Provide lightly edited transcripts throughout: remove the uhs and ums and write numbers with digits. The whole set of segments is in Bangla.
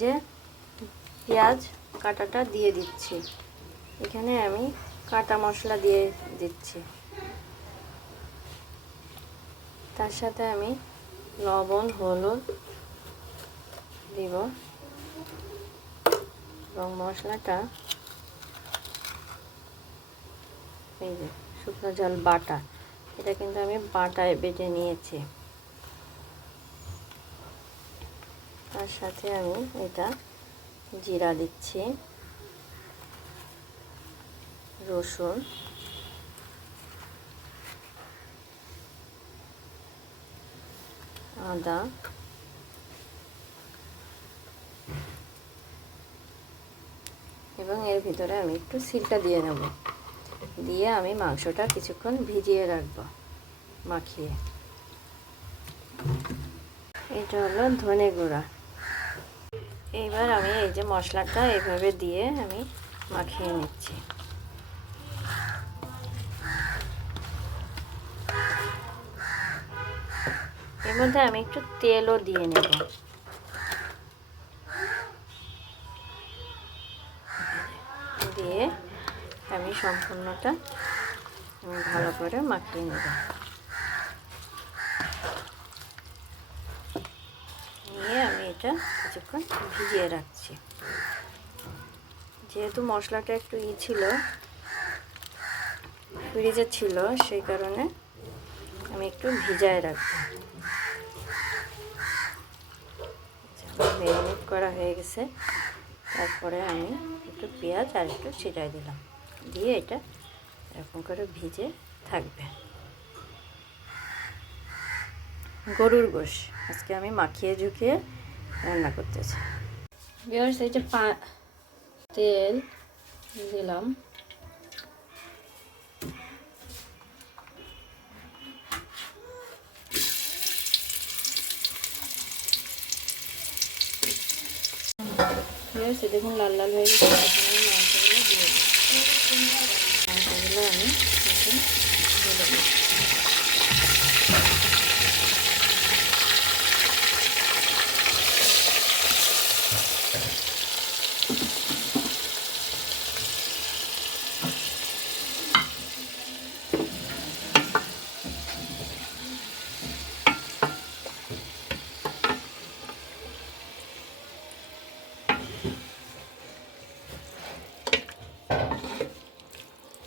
যে পেঁয়াজ কাটাটা দিয়ে দিচ্ছি। এখানে আমি কাটা মশলা দিয়ে দিচ্ছি, তার সাথে আমি লবণ হলুদ দিব এবং মশলাটা এই যে শুকনো ঝাল বাটা, এটা কিন্তু আমি বাটায় বেটে নিয়েছি। তার সাথে আমি এটা জিরা দিচ্ছি, রসুন, আদা, এবং এর ভিতরে আমি একটু সিরকা দিয়ে নেব। দিয়ে আমি মাংসটা কিছুক্ষণ ভিজিয়ে রাখবো মাখিয়ে। এটা হলো ধনে গুঁড়া। এইবার আমি এই যে মশলাটা এইভাবে দিয়ে আমি মাখিয়ে নিচ্ছি। এর মধ্যে আমি একটু তেলও দিয়ে নেব। দিয়ে আমি সম্পূর্ণটা ভালো করে মাখিয়ে নেব। নিয়ে আমি এটা কিছুক্ষণ ভিজিয়ে রাখছি। যেহেতু মশলাটা একটু ছিল, ফ্রিজে ছিল, সেই কারণে আমি একটু ভিজায় রাখবো। ম্যারিনেট করা হয়ে গেছে। তারপরে আমি একটু পেঁয়াজ আর একটু ছিটাই দিলাম, দিয়ে এটা এরকম করে ভিজে থাকবে। গরুর গোশ আজকে আমি মাখিয়ে ঝুঁকিয়ে রান্না করতেছি। ভিউয়ার্স, এই যে তেল দিলাম, দেখুন লাল লাল হয়ে গেছে। মাংসগুলো দিয়ে দিচ্ছি। মাংসগুলো আমি এখন ঢেলে দিচ্ছি।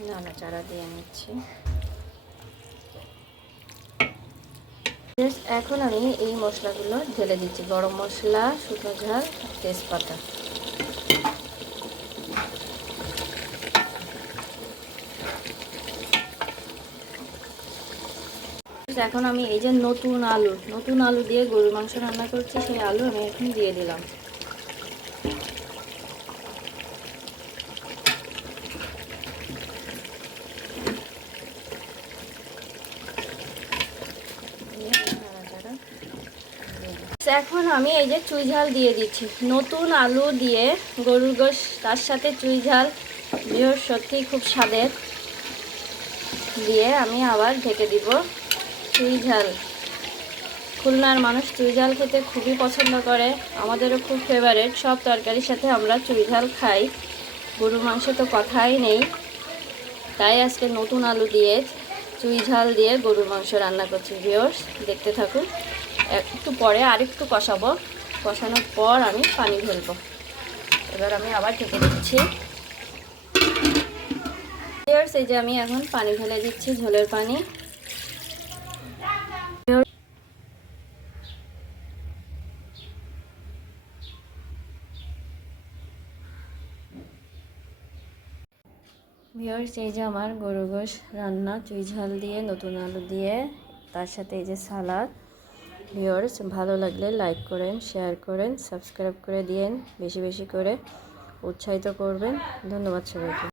নাড়াচাড়া দিয়ে নিচ্ছি। এখন আমি এই মশলাগুলো ঢেলে দিচ্ছি। গরম মশলা, শুকনো ঝাল, তেজপাতা। এখন আমি এই যে নতুন আলু দিয়ে গরুর মাংস রান্না করছি, সেই আলু আমি এখন দিয়ে দিলাম। এখন আমি এই যে চুই ঝাল দিয়ে দিচ্ছি। নতুন আলু দিয়ে গরুর গোশ, তার সাথে চুই ঝাল, সত্যি খুব স্বাদের। দিয়ে আমি আবার ঢেকে দিব। চুই ঝাল, খুলনার মানুষ চুই ঝাল খেতে খুবই পছন্দ করে, আমাদেরও খুব ফেভারিট। সব তরকারির সাথে আমরা চুই ঝাল খাই, গরুর মাংস তো কথাই নেই। তাই আজকে নতুন আলু দিয়ে চুই ঝাল দিয়ে গরুর মাংস রান্না করছি। ভিউয়ার্স, দেখতে থাকুন। একটু পরে আরেকটু কষাবো, কষানোর পর আমি পানি ঢেলবো। এবার আমি আবার ঢেকে দিচ্ছি। ভিউয়ার্স, এই যে আমি এখন পানি ঢেলে দিচ্ছি, ঝোলের পানি। ভিউয়ার্স, এই যে আমার গরুর গোশ রান্না চুই ঝাল দিয়ে, নতুন আলু দিয়ে, তার সাথে এই যে সালাদ। ভিউয়ার্স, ভালো লাগলে লাইক করেন, শেয়ার করেন, সাবস্ক্রাইব করে দিয়েন, বেশি বেশি করে উৎসাহিত করবেন। ধন্যবাদ সবাইকে।